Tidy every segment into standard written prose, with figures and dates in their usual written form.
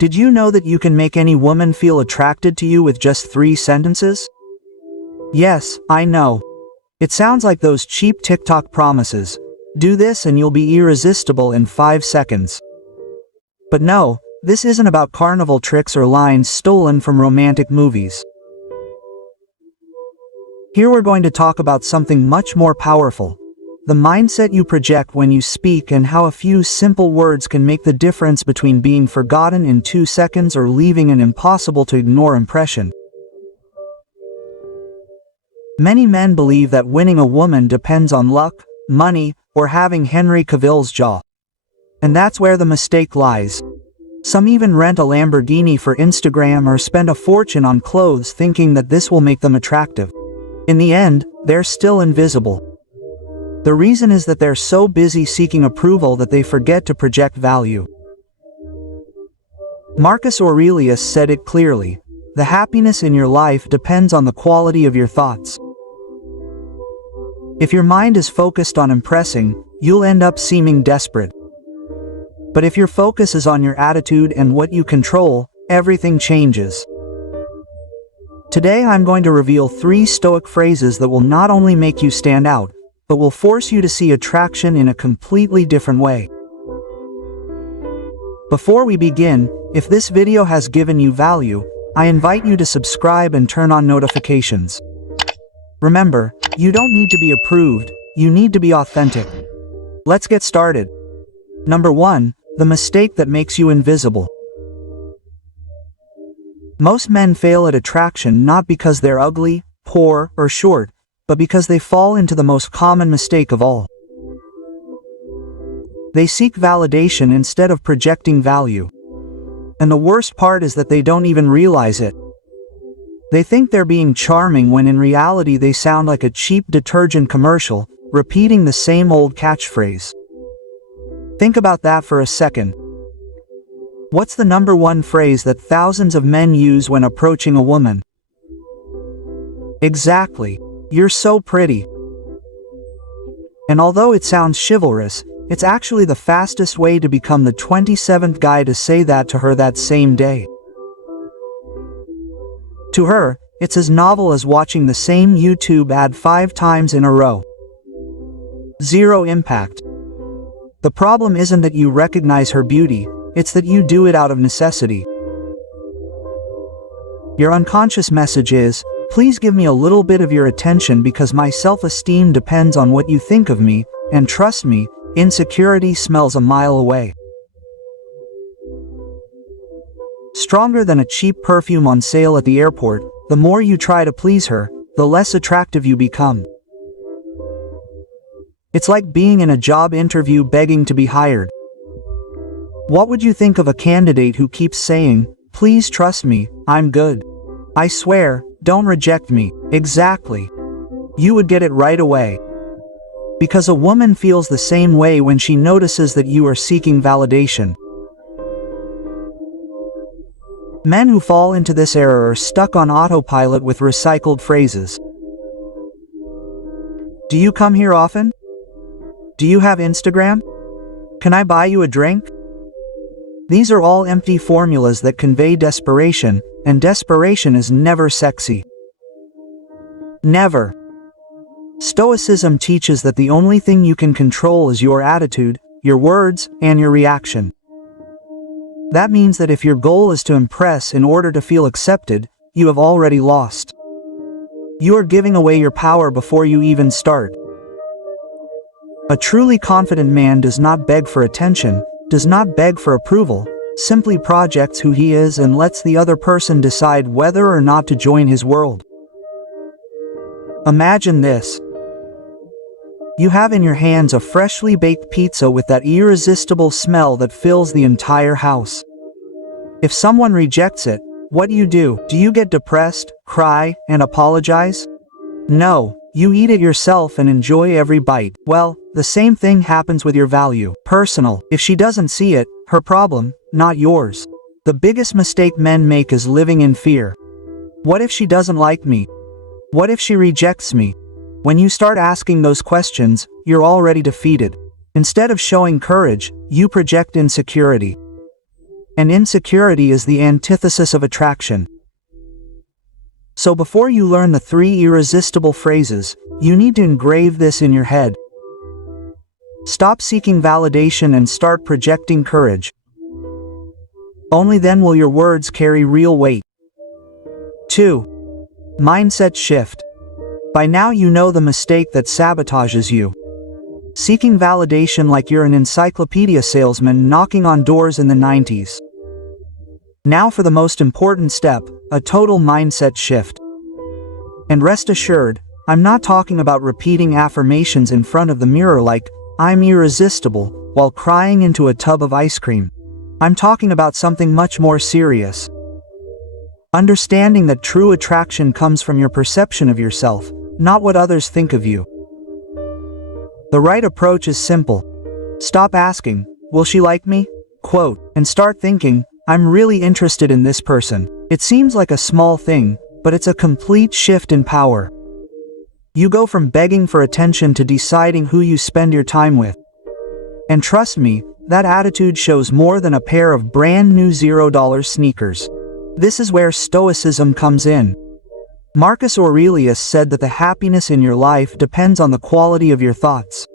Did you know that you can make any woman feel attracted to you with just 3 sentences? Yes, I know. It sounds like those cheap TikTok promises. Do this and you'll be irresistible in 5 seconds. But no, this isn't about carnival tricks or lines stolen from romantic movies. Here we're going to talk about something much more powerful. The mindset you project when you speak and how a few simple words can make the difference between being forgotten in 2 seconds or leaving an impossible-to-ignore impression. Many men believe that winning a woman depends on luck, money, or having Henry Cavill's jaw. And that's where the mistake lies. Some even rent a Lamborghini for Instagram or spend a fortune on clothes thinking that this will make them attractive. In the end, they're still invisible. The reason is that they're so busy seeking approval that they forget to project value. Marcus Aurelius said it clearly: the happiness in your life depends on the quality of your thoughts. If your mind is focused on impressing, you'll end up seeming desperate. But if your focus is on your attitude and what you control, everything changes. Today I'm going to reveal 3 Stoic phrases that will not only make you stand out, but will force you to see attraction in a completely different way. Before we begin, if this video has given you value, I invite you to subscribe and turn on notifications. Remember, you don't need to be approved, you need to be authentic. Let's get started. Number 1, the mistake that makes you invisible. Most men fail at attraction not because they're ugly, poor, or short, but because they fall into the most common mistake of all. They seek validation instead of projecting value. And the worst part is that they don't even realize it. They think they're being charming when in reality they sound like a cheap detergent commercial, repeating the same old catchphrase. Think about that for a second. What's the number 1 phrase that thousands of men use when approaching a woman? Exactly. You're so pretty. And although it sounds chivalrous, it's actually the fastest way to become the 27th guy to say that to her that same day. To her, it's as novel as watching the same YouTube ad 5 times in a row. Zero impact. The problem isn't that you recognize her beauty, it's that you do it out of necessity. Your unconscious message is, please give me a little bit of your attention because my self-esteem depends on what you think of me, and trust me, insecurity smells a mile away. Stronger than a cheap perfume on sale at the airport, the more you try to please her, the less attractive you become. It's like being in a job interview begging to be hired. What would you think of a candidate who keeps saying, "Please trust me, I'm good. I swear, don't reject me"? Exactly. You would get it right away. Because a woman feels the same way when she notices that you are seeking validation. Men who fall into this error are stuck on autopilot with recycled phrases. Do you come here often? Do you have Instagram? Can I buy you a drink? These are all empty formulas that convey desperation, and desperation is never sexy. Never. Stoicism teaches that the only thing you can control is your attitude, your words, and your reaction. That means that if your goal is to impress in order to feel accepted, you have already lost. You are giving away your power before you even start. A truly confident man does not beg for attention, does not beg for approval, simply projects who he is and lets the other person decide whether or not to join his world. Imagine this. You have in your hands a freshly baked pizza with that irresistible smell that fills the entire house. If someone rejects it, what do? Do you get depressed, cry, and apologize? No, you eat it yourself and enjoy every bite. Well, the same thing happens with your value. Personal. If she doesn't see it, her problem, not yours. The biggest mistake men make is living in fear. What if she doesn't like me? What if she rejects me? When you start asking those questions, you're already defeated. Instead of showing courage, you project insecurity. And insecurity is the antithesis of attraction. So before you learn the 3 irresistible phrases, you need to engrave this in your head. Stop seeking validation and start projecting courage. Only then will your words carry real weight. 2. Mindset shift. By now you know the mistake that sabotages you. Seeking validation like you're an encyclopedia salesman knocking on doors in the 90s. Now for the most important step, a total mindset shift. And rest assured, I'm not talking about repeating affirmations in front of the mirror like, "I'm irresistible," while crying into a tub of ice cream. I'm talking about something much more serious. Understanding that true attraction comes from your perception of yourself, not what others think of you. The right approach is simple. Stop asking, "Will she like me?" And start thinking, "I'm really interested in this person." It seems like a small thing, but it's a complete shift in power. You go from begging for attention to deciding who you spend your time with. And trust me, that attitude shows more than a pair of brand new $0 sneakers. This is where Stoicism comes in. Marcus Aurelius said that the happiness in your life depends on the quality of your thoughts.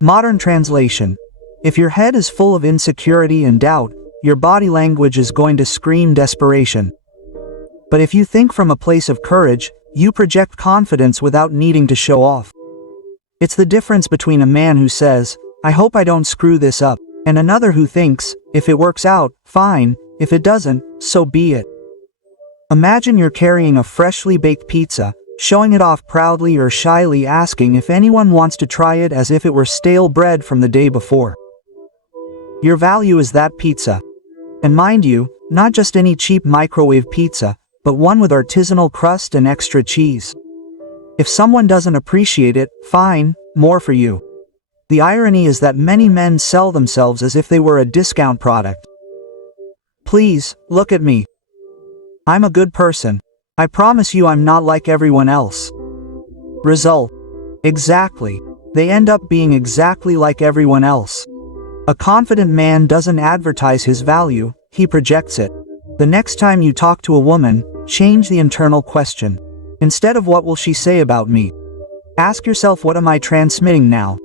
Modern translation: if your head is full of insecurity and doubt, your body language is going to scream desperation. But if you think from a place of courage, you project confidence without needing to show off. It's the difference between a man who says, "I hope I don't screw this up," and another who thinks, "If it works out, fine, if it doesn't, so be it." Imagine you're carrying a freshly baked pizza, showing it off proudly or shyly asking if anyone wants to try it as if it were stale bread from the day before. Your value is that pizza. And mind you, not just any cheap microwave pizza, but one with artisanal crust and extra cheese. If someone doesn't appreciate it, fine, more for you. The irony is that many men sell themselves as if they were a discount product. Please, look at me. I'm a good person. I promise you I'm not like everyone else. Result: exactly. They end up being exactly like everyone else. A confident man doesn't advertise his value, he projects it. The next time you talk to a woman, change the internal question. Instead of "What will she say about me?" ask yourself, "What am I transmitting now?"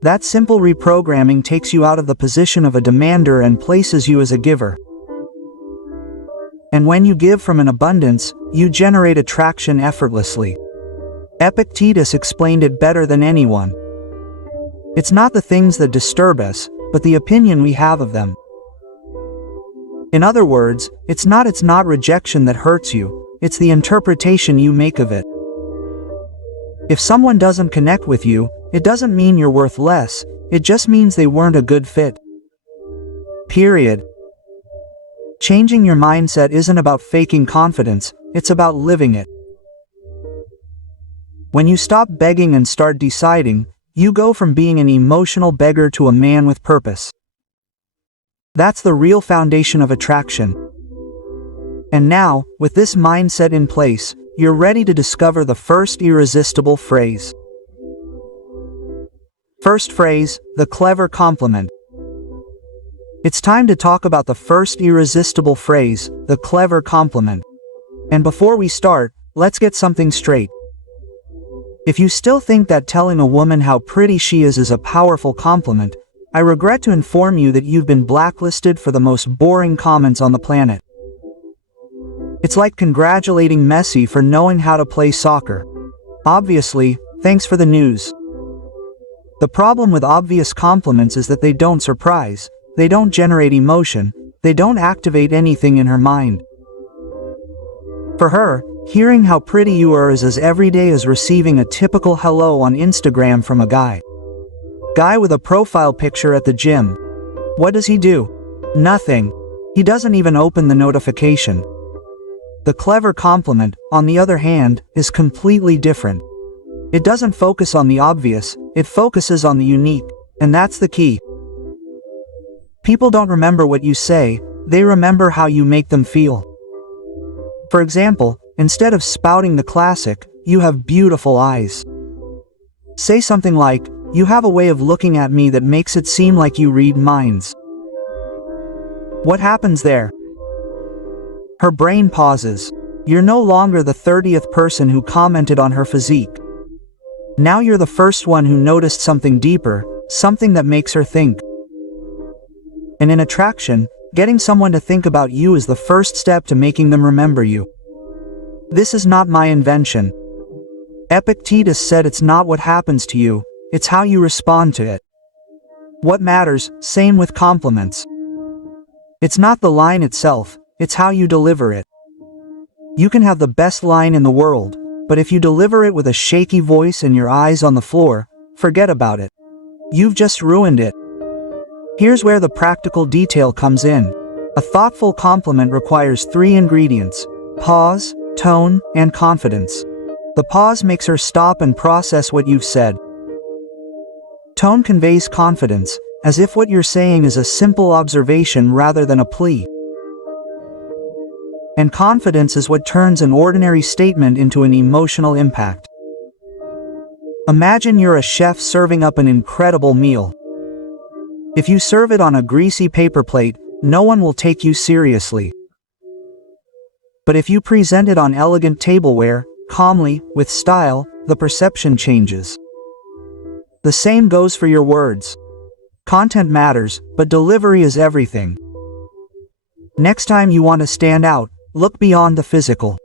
That simple reprogramming takes you out of the position of a demander and places you as a giver. And when you give from an abundance, you generate attraction effortlessly. Epictetus explained it better than anyone. It's not the things that disturb us, but the opinion we have of them. In other words, it's not rejection that hurts you, it's the interpretation you make of it. If someone doesn't connect with you, it doesn't mean you're worth less, it just means they weren't a good fit. Period. Changing your mindset isn't about faking confidence, it's about living it. When you stop begging and start deciding, you go from being an emotional beggar to a man with purpose. That's the real foundation of attraction. And now, with this mindset in place, you're ready to discover the first irresistible phrase. First phrase, the clever compliment. It's time to talk about the first irresistible phrase, the clever compliment. And before we start, let's get something straight. If you still think that telling a woman how pretty she is a powerful compliment, I regret to inform you that you've been blacklisted for the most boring comments on the planet. It's like congratulating Messi for knowing how to play soccer. Obviously, thanks for the news. The problem with obvious compliments is that they don't surprise, they don't generate emotion, they don't activate anything in her mind. For her, hearing how pretty you are is as everyday as receiving a typical hello on Instagram from a guy. Guy with a profile picture at the gym. What does he do? Nothing. He doesn't even open the notification. The clever compliment, on the other hand, is completely different. It doesn't focus on the obvious, it focuses on the unique, and that's the key. People don't remember what you say, they remember how you make them feel. For example, instead of spouting the classic, "You have beautiful eyes," say something like, "You have a way of looking at me that makes it seem like you read minds." What happens there? Her brain pauses. You're no longer the 30th person who commented on her physique. Now you're the first one who noticed something deeper, something that makes her think. And in attraction, getting someone to think about you is the first step to making them remember you. This is not my invention. Epictetus said it's not what happens to you, it's how you respond to it. What matters, same with compliments. It's not the line itself, it's how you deliver it. You can have the best line in the world, but if you deliver it with a shaky voice and your eyes on the floor, forget about it. You've just ruined it. Here's where the practical detail comes in. A thoughtful compliment requires 3 ingredients: pause, tone, and confidence. The pause makes her stop and process what you've said. Tone conveys confidence, as if what you're saying is a simple observation rather than a plea. And confidence is what turns an ordinary statement into an emotional impact. Imagine you're a chef serving up an incredible meal. If you serve it on a greasy paper plate, no one will take you seriously. But if you present it on elegant tableware, calmly, with style, the perception changes. The same goes for your words. Content matters, but delivery is everything. Next time you want to stand out, look beyond the physical.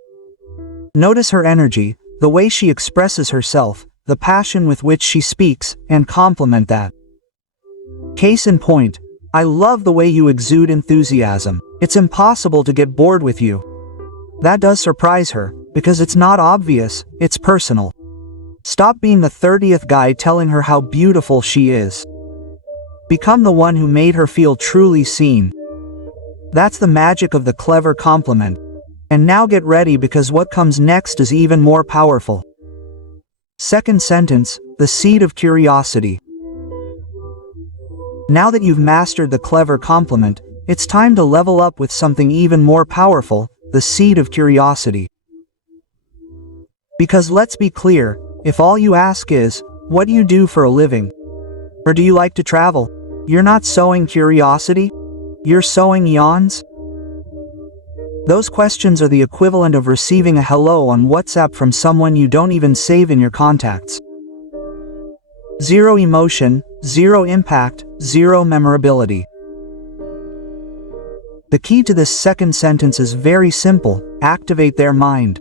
Notice her energy, the way she expresses herself, the passion with which she speaks, and compliment that. Case in point, I love the way you exude enthusiasm. It's impossible to get bored with you. That does surprise her, because it's not obvious, it's personal. Stop being the 30th guy telling her how beautiful she is. Become the one who made her feel truly seen. That's the magic of the clever compliment. And now get ready, because what comes next is even more powerful. Second sentence, the seed of curiosity. Now that you've mastered the clever compliment, it's time to level up with something even more powerful, the seed of curiosity. Because let's be clear, if all you ask is, what do you do for a living? Or do you like to travel? You're not sowing curiosity, you're sowing yawns. Those questions are the equivalent of receiving a hello on WhatsApp from someone you don't even save in your contacts. Zero emotion, zero impact, zero memorability. The key to this second sentence is very simple: activate their mind.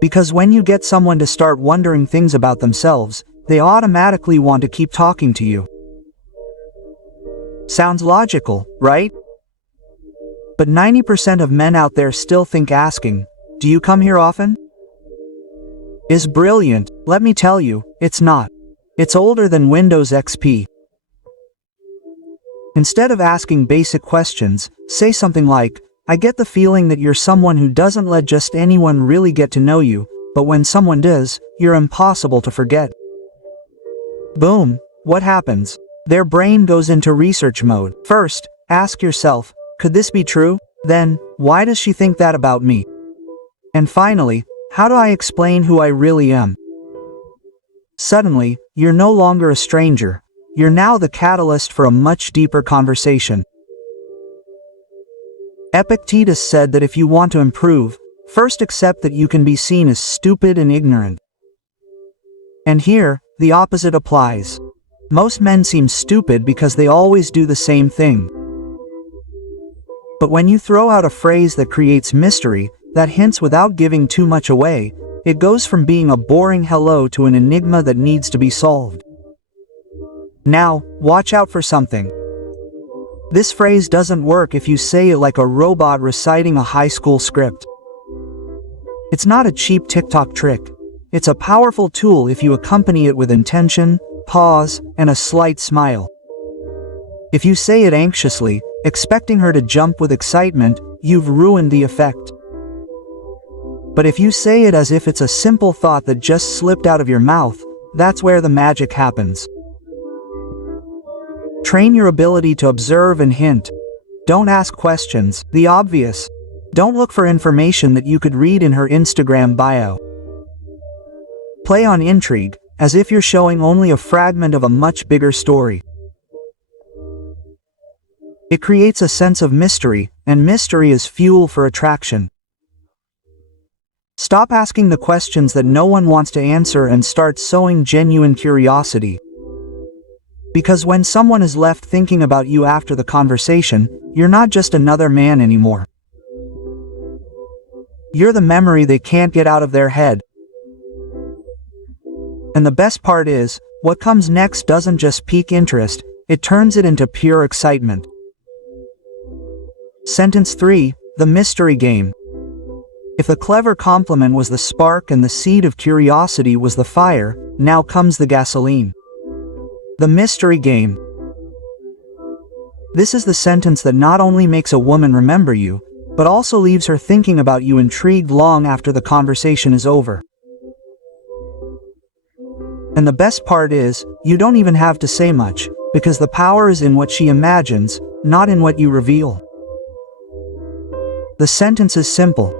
Because when you get someone to start wondering things about themselves, they automatically want to keep talking to you. Sounds logical, right? But 90% of men out there still think asking, "Do you come here often?" is brilliant. Let me tell you, it's not. It's older than Windows XP. Instead of asking basic questions, say something like, "I get the feeling that you're someone who doesn't let just anyone really get to know you, but when someone does, you're impossible to forget." Boom, what happens? Their brain goes into research mode. First, ask yourself, could this be true? Then, why does she think that about me? And finally, how do I explain who I really am? Suddenly, you're no longer a stranger. You're now the catalyst for a much deeper conversation. Epictetus said that if you want to improve, first accept that you can be seen as stupid and ignorant. And here, the opposite applies. Most men seem stupid because they always do the same thing. But when you throw out a phrase that creates mystery, that hints without giving too much away, it goes from being a boring hello to an enigma that needs to be solved. Now, watch out for something. This phrase doesn't work if you say it like a robot reciting a high school script. It's not a cheap TikTok trick. It's a powerful tool if you accompany it with intention, pause, and a slight smile. If you say it anxiously, expecting her to jump with excitement, you've ruined the effect. But if you say it as if it's a simple thought that just slipped out of your mouth, that's where the magic happens. Train your ability to observe and hint. Don't ask questions, the obvious. Don't look for information that you could read in her Instagram bio. Play on intrigue, as if you're showing only a fragment of a much bigger story. It creates a sense of mystery, and mystery is fuel for attraction. Stop asking the questions that no one wants to answer and start sowing genuine curiosity. Because when someone is left thinking about you after the conversation, you're not just another man anymore. You're the memory they can't get out of their head. And the best part is, what comes next doesn't just pique interest, it turns it into pure excitement. Sentence 3, the mystery game. If the clever compliment was the spark and the seed of curiosity was the fire, now comes the gasoline. The mystery game. This is the sentence that not only makes a woman remember you, but also leaves her thinking about you intrigued long after the conversation is over. And the best part is, you don't even have to say much, because the power is in what she imagines, not in what you reveal. The sentence is simple.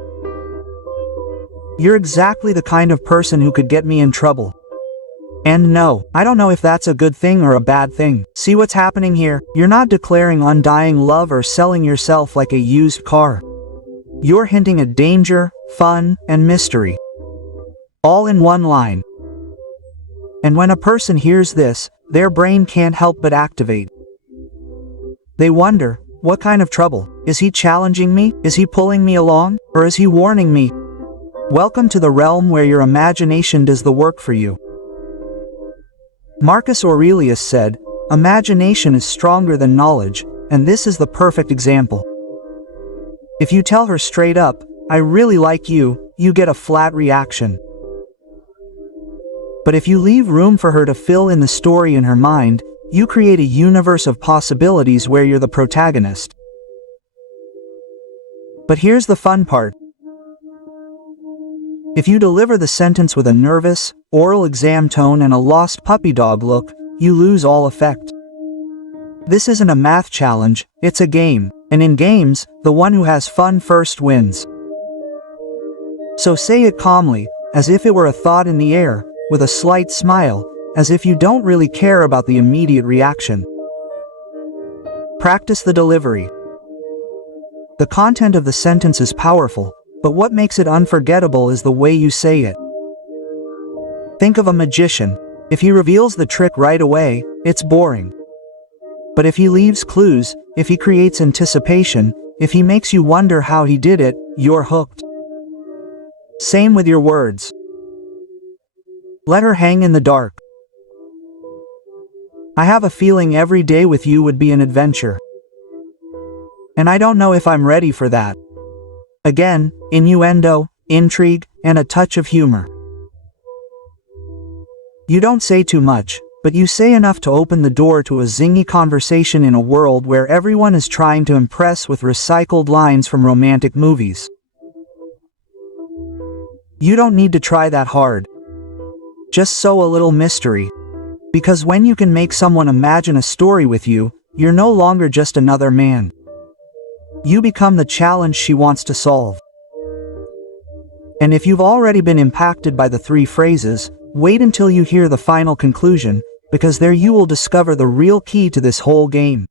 You're exactly the kind of person who could get me in trouble. And no, I don't know if that's a good thing or a bad thing. See what's happening here? You're not declaring undying love or selling yourself like a used car. You're hinting at danger, fun, and mystery. All in one line. And when a person hears this, their brain can't help but activate. They wonder, what kind of trouble? Is he challenging me? Is he pulling me along? Or is he warning me? Welcome to the realm where your imagination does the work for you. Marcus Aurelius said, "Imagination is stronger than knowledge," and this is the perfect example. If you tell her straight up, "I really like you," you get a flat reaction. But if you leave room for her to fill in the story in her mind, you create a universe of possibilities where you're the protagonist. But here's the fun part. If you deliver the sentence with a nervous, oral exam tone and a lost puppy dog look, you lose all effect. This isn't a math challenge, it's a game, and in games, the one who has fun first wins. So say it calmly, as if it were a thought in the air, with a slight smile, as if you don't really care about the immediate reaction. Practice the delivery. The content of the sentence is powerful, but what makes it unforgettable is the way you say it. Think of a magician. If he reveals the trick right away, it's boring. But if he leaves clues, if he creates anticipation, if he makes you wonder how he did it, you're hooked. Same with your words. Let her hang in the dark. I have a feeling every day with you would be an adventure. And I don't know if I'm ready for that. Again, innuendo, intrigue, and a touch of humor. You don't say too much, but you say enough to open the door to a zingy conversation in a world where everyone is trying to impress with recycled lines from romantic movies. You don't need to try that hard. Just sow a little mystery. Because when you can make someone imagine a story with you, you're no longer just another man. You become the challenge she wants to solve. And if you've already been impacted by the 3 phrases, wait until you hear the final conclusion, because there you will discover the real key to this whole game.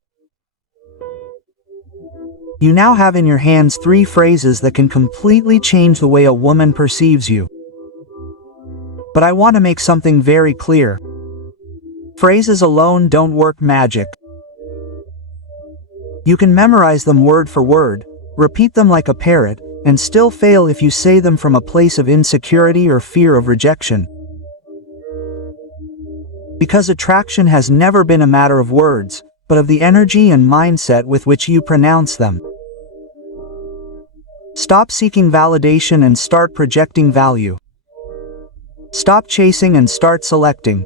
You now have in your hands 3 phrases that can completely change the way a woman perceives you. But I want to make something very clear. Phrases alone don't work magic. You can memorize them word for word, repeat them like a parrot, and still fail if you say them from a place of insecurity or fear of rejection. Because attraction has never been a matter of words, but of the energy and mindset with which you pronounce them. Stop seeking validation and start projecting value. Stop chasing and start selecting.